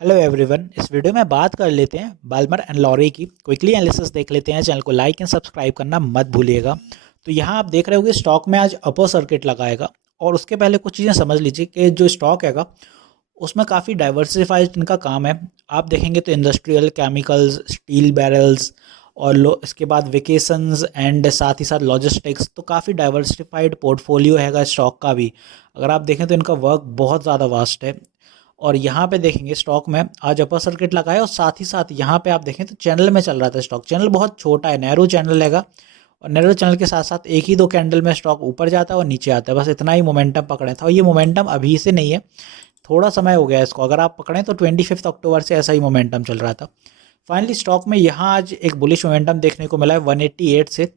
Hello everyone. इस video में बात कर लेते हैं बाल्मर एंड लॉरी की। क्विकली एनालिसिस देख लेते हैं। चैनल को लाइक एंड सब्सक्राइब करना मत भूलिएगा। तो यहाँ आप देख रहे होगे स्टॉक में आज अपर सर्किट लगाएगा। और उसके पहले कुछ चीज़ें समझ लीजिए कि जो स्टॉक हैगा उसमें काफ़ी डाइवर्सिफाइड इनका काम है। आप देखेंगे तो इंडस्ट्रियल, केमिकल्स, स्टील बैरल्स और इसके बाद वेकेशंस एंड साथ ही साथ लॉजिस्टिक्स, तो काफ़ी डाइवर्सिफाइड पोर्टफोलियो हैगा स्टॉक का भी। अगर आप देखें तो इनका वर्क बहुत ज़्यादा वास्ट है। और यहाँ पे देखेंगे स्टॉक में आज अपर सर्किट लगाया और साथ ही साथ यहाँ पे आप देखें तो चैनल में चल रहा था स्टॉक। चैनल बहुत छोटा है, नैरो चैनल हैगा। और नैरो चैनल के साथ साथ एक ही दो कैंडल में स्टॉक ऊपर जाता है और नीचे आता है, बस इतना ही मोमेंटम पकड़े था। और ये मोमेंटम अभी से नहीं है, थोड़ा समय हो गया इसको। अगर आप पकड़ें तो 25 अक्टूबर से ऐसा ही मोमेंटम चल रहा था। फाइनली स्टॉक में यहाँ आज एक बुलिश मोमेंटम देखने को मिला है 188 से।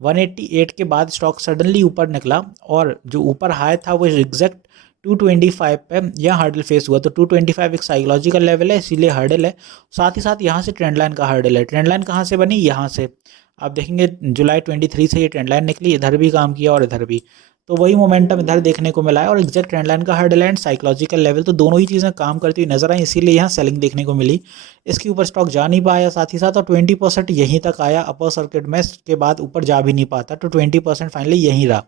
188 के बाद स्टॉक सडनली ऊपर निकला और जो ऊपर हाई था वो एग्जैक्ट 225 पे यहाँ हर्डल फेस हुआ। तो 225 एक साइकोलॉजिकल लेवल है, इसीलिए हर्डल है। साथ ही साथ यहाँ से ट्रेंड लाइन का हर्डल है। ट्रेंड लाइन कहाँ से बनी? यहाँ से। आप देखेंगे जुलाई 23 से ये ट्रेंड लाइन निकली, इधर भी काम किया और इधर भी। तो वही मोमेंटम इधर देखने को मिला है और एग्जैक्ट ट्रेंड लाइन का हर्डल एंड साइकोलॉजिकल लेवल, तो दोनों ही चीज़ें काम करती हुई नजर आई, इसीलिए यहाँ सेलिंग देखने को मिली। इसके ऊपर स्टॉक जा नहीं पाया साथ ही साथ, और 20% यहीं तक आया अपर सर्किट में, इसके बाद ऊपर जा भी नहीं पाता। तो 20% फाइनली यहीं रहा।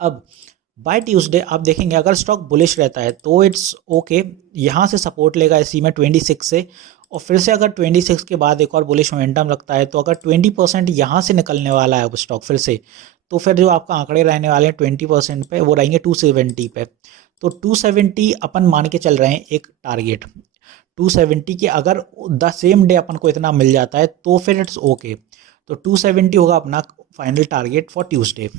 अब बाय ट्यूसडे आप देखेंगे अगर स्टॉक बुलिश रहता है तो इट्स ओके, यहाँ से सपोर्ट लेगा इसी में 26 से। और फिर से अगर 26 के बाद एक और बुलिश मोमेंटम लगता है तो अगर 20% यहाँ से निकलने वाला है वो स्टॉक फिर से, तो फिर जो आपका आंकड़े रहने वाले हैं 20% पे, वो रहेंगे 270 पे। तो 270 अपन मान के चल रहे हैं एक टारगेट। 270 के अगर द सेम डे अपन को इतना मिल जाता है तो फिर इट्स ओके। तो 270 होगा अपना फाइनल टारगेट फॉर ट्यूसडे।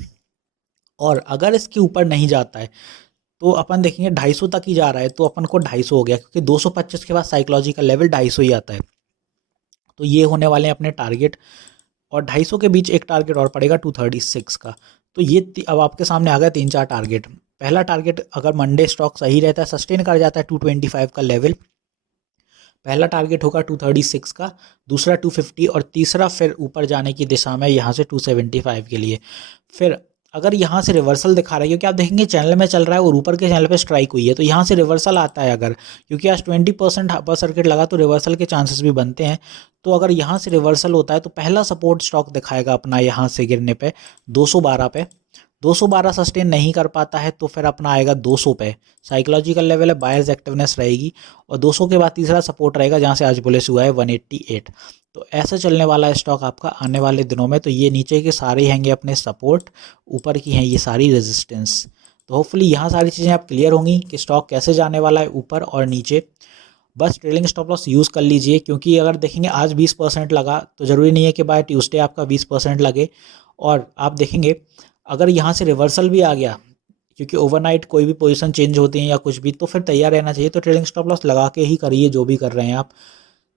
और अगर इसके ऊपर नहीं जाता है तो अपन देखेंगे 250 तक ही जा रहा है, तो अपन को 250 हो गया, क्योंकि 225 के बाद साइकोलॉजिकल लेवल 250 ही आता है। तो ये होने वाले हैं अपने टारगेट। और 250 के बीच एक टारगेट और पड़ेगा 236 का। तो ये अब आपके सामने आ गया 3-4 टारगेट। पहला टारगेट अगर मंडे स्टॉक सही रहता है, सस्टेन कर जाता है 225 का लेवल, पहला टारगेट होगा 236 का, दूसरा 250 और तीसरा फिर ऊपर जाने की दिशा में यहाँ से 275 के लिए। फिर अगर यहाँ से रिवर्सल दिखा रहा है, क्योंकि आप देखेंगे चैनल में चल रहा है और ऊपर के चैनल पे स्ट्राइक हुई है, तो यहाँ से रिवर्सल आता है अगर, क्योंकि आज 20% अपर सर्किट लगा तो रिवर्सल के चांसेस भी बनते हैं। तो अगर यहाँ से रिवर्सल होता है तो पहला सपोर्ट स्टॉक दिखाएगा अपना यहाँ से गिरने पे 212 पे। 212 सस्टेन नहीं कर पाता है तो फिर अपना आएगा 200 पे, साइकोलॉजिकल लेवल है, बायर्स एक्टिवनेस रहेगी। और 200 के बाद तीसरा सपोर्ट रहेगा जहाँ से आज बुलिश हुआ है 188। तो ऐसे चलने वाला है स्टॉक आपका आने वाले दिनों में। तो ये नीचे के सारे हैंगे अपने सपोर्ट, ऊपर की हैं ये सारी रेजिस्टेंस। तो होपफुली यहाँ सारी चीज़ें आप क्लियर होंगी कि स्टॉक कैसे जाने वाला है ऊपर और नीचे। बस ट्रेलिंग स्टॉप लॉस यूज़ कर लीजिए, क्योंकि अगर देखेंगे आज 20% लगा तो ज़रूरी नहीं है कि बाय ट्यूसडे आपका 20% लगे। और आप देखेंगे अगर यहाँ से रिवर्सल भी आ गया, क्योंकि ओवरनाइट कोई भी पोजीशन चेंज होती है या कुछ भी, तो फिर तैयार रहना चाहिए। तो ट्रेलिंग स्टॉप लॉस लगा के ही करिए जो भी कर रहे हैं आप।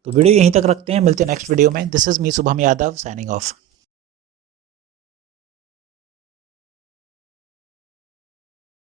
तो वीडियो यहीं तक रखते हैं, मिलते हैं नेक्स्ट वीडियो में। This is me Shubham Yadav signing off.